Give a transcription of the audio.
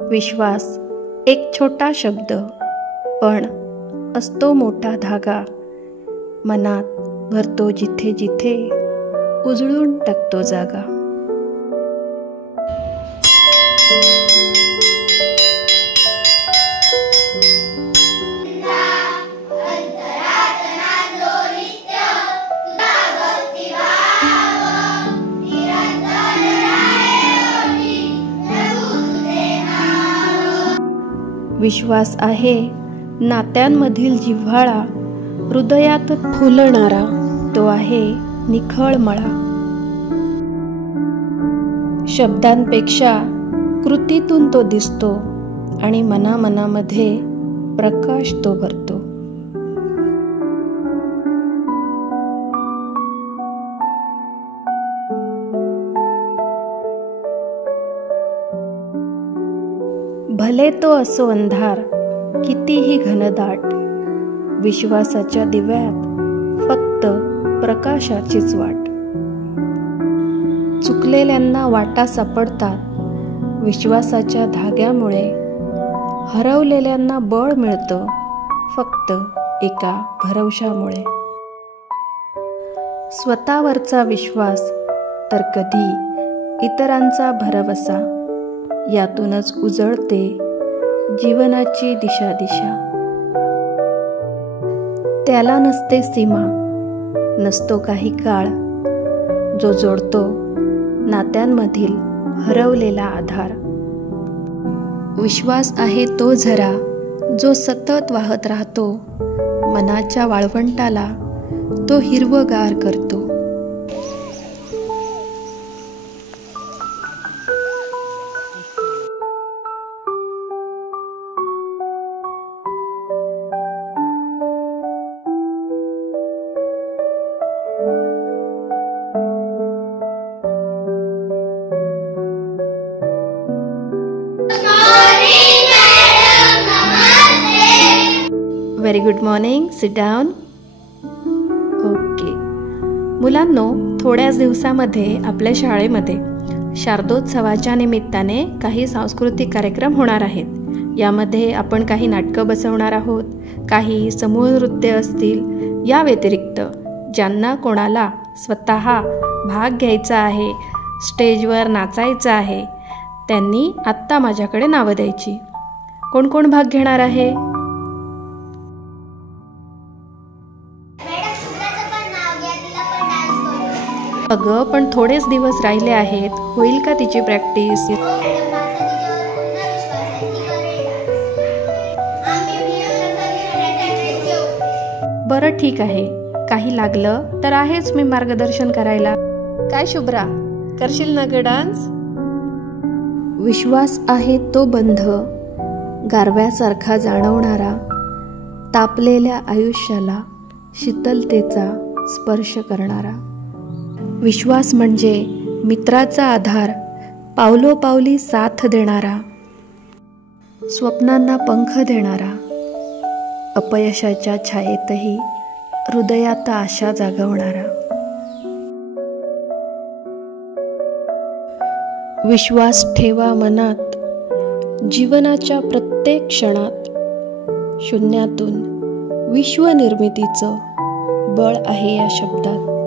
विश्वास एक छोटा शब्द, पण असतो मोठा धागा. मनात भरतो जिथे जिथे, उजळून टाकतो जागा. विश्वास आहे नात्यांमधील जिव्हाळा, हृदयात फुलणारा तो आहे निखळ मळा. शब्दांपेक्षा कृतीतून तो दिसतो आणि मनामध्ये प्रकाश तो भरतो. भले तो असो अंधार, कितीही घनदाट, विश्वासाच्या दिव्यात फक्त प्रकाशाचीच वाट. चुकलेल्यांना वाटा सापडतात विश्वासाच्या धाग्यामुळे, हरवलेल्यांना बळ मिळतं फक्त एका भरवशामुळे. स्वतःवरचा विश्वास तर कधी इतरांचा भरवसा, यातूनच उजळते जीवनाची दिशा. त्याला नसते सीमा, नसतो काही काळ, जो जोडतो नात्यांमधील हरवलेला आधार. विश्वास आहे तो झरा, जो सतत वाहत राहतो, मनाच्या वाळवंटाला तो हिरवगार करतो. Very good morning. Sit down. Okay मुलांनो, थोड्याच दिवसामध्ये आपल्या शाळेमध्ये शारदोत्सवाच्या निमित्ताने काही सांस्कृतिक कार्यक्रम होणार आहेत. यामध्ये आपण काही नाटकं बसवणार आहोत, काही समूह नृत्य असतील. या व्यतिरिक्त ज्यांना कोणाला स्वतः भाग घ्यायचा आहे, स्टेजवर नाचायचं आहे, त्यांनी आत्ता माझ्याकडे नावं द्यायची. कोण कोण भाग घेणार आहे? अगं, पण थोडेच दिवस राहिले आहेत, होईल का तिची प्रॅक्टिस? बरं ठीक आहे, काही लागलं तर आहेच मी मार्गदर्शन करायला. काय शुभ्रा, करशील ना ग डान्स? विश्वास आहे तो बंध, गारव्यासारखा जाणवणारा, तापलेल्या आयुष्याला शीतलतेचा स्पर्श करणारा. विश्वास म्हणजे मित्राचा आधार, पावलोपावली साथ देणारा, स्वप्नांना पंख देणारा, अपयशाच्या छायेतही हृदयात आशा जागवणारा. विश्वास ठेवा मनात, जीवनाच्या प्रत्येक क्षणात, शून्यातून विश्वनिर्मितीचं बळ आहे या शब्दात.